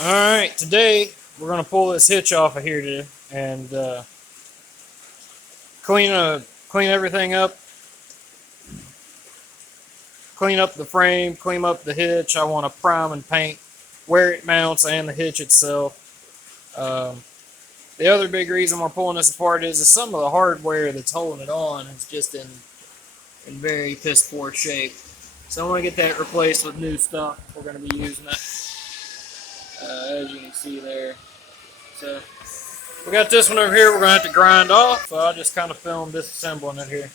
Alright, today we're going to pull this hitch off of here and clean everything up, clean up the frame, clean up the hitch. I want to prime and paint where it mounts and the hitch itself. The other big reason we're pulling this apart is some of the hardware that's holding it on is just in very piss poor shape. So I want to get that replaced with new stuff. We're going to be using it, as you can see there. So we got this one over here we're going to have to grind off, so I'll just kind of film disassembling it here.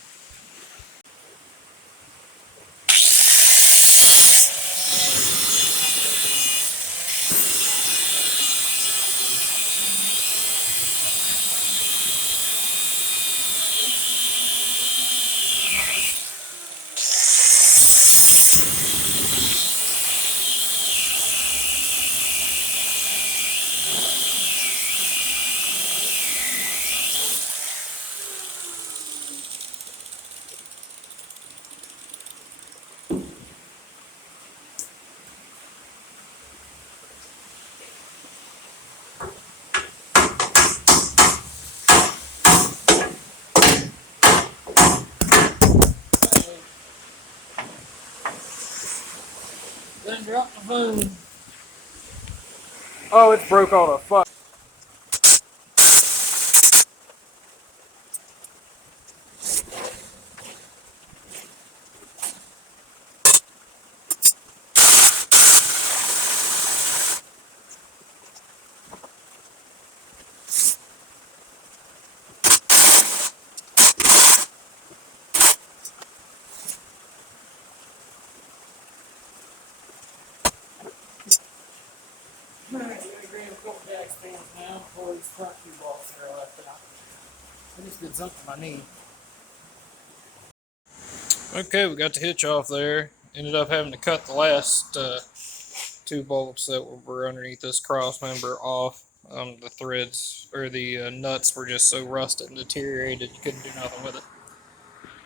Then drop the phone. Oh, it's broke all the fuck. Alright, we're gonna grab a couple jack stands now before these front two bolts that are left out. I just did something to my knee. Okay, we got the hitch off there. Ended up having to cut the last two bolts that were underneath this cross member off. The threads or the nuts were just so rusted and deteriorated you couldn't do nothing with it.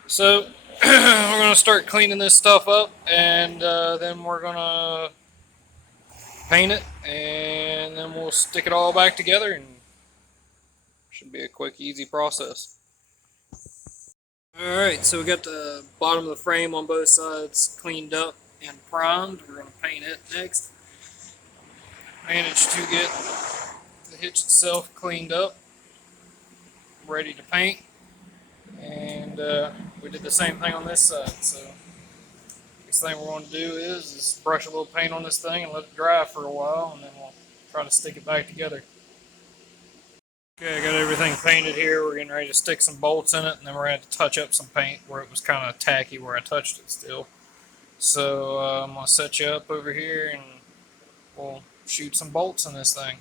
So we're gonna start cleaning this stuff up, and then we're gonna paint it, and then we'll stick it all back together, and should be a quick, easy process. Alright, so we got the bottom of the frame on both sides cleaned up and primed. We're going to paint it next. Managed to get the hitch itself cleaned up, ready to paint, and we did the same thing on this side. So next thing we're going to do is brush a little paint on this thing and let it dry for a while, and then we'll try to stick it back together. Okay, I got everything painted here. We're getting ready to stick some bolts in it, and then we're going to touch up some paint where it was kind of tacky where I touched it still. So I'm going to set you up over here, and we'll shoot some bolts in this thing.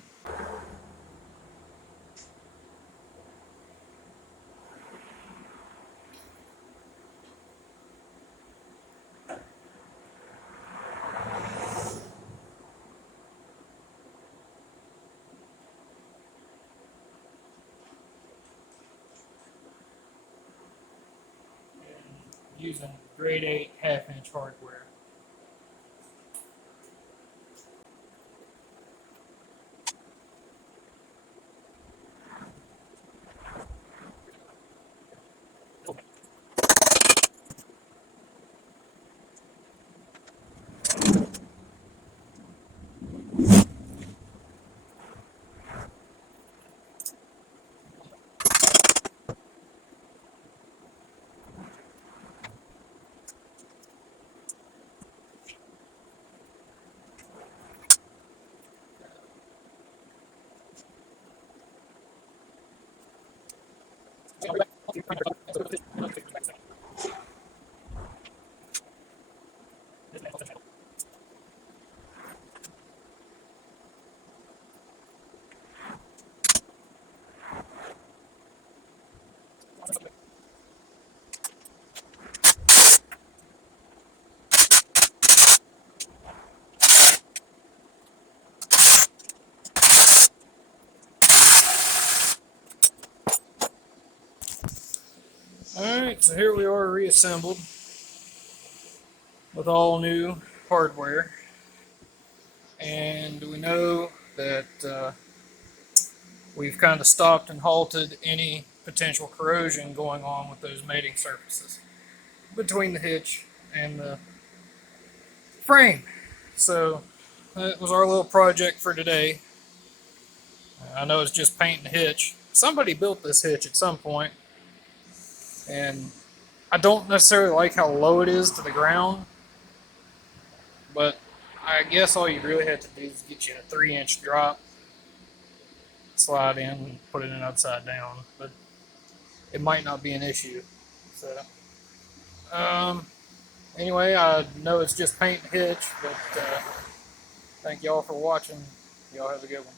Using grade 8 half-inch hardware. Alright, so here we are reassembled with all new hardware. And we know that we've kind of stopped and halted any potential corrosion going on with those mating surfaces between the hitch and the frame. So that was our little project for today. I know it's just painting the hitch. Somebody built this hitch at some point, and I don't necessarily like how low it is to the ground, but I guess all you really have to do is get you a 3-inch drop, slide in, and put it in upside down. But it might not be an issue. So, anyway, I know it's just paint and hitch, but thank y'all for watching. Y'all have a good one.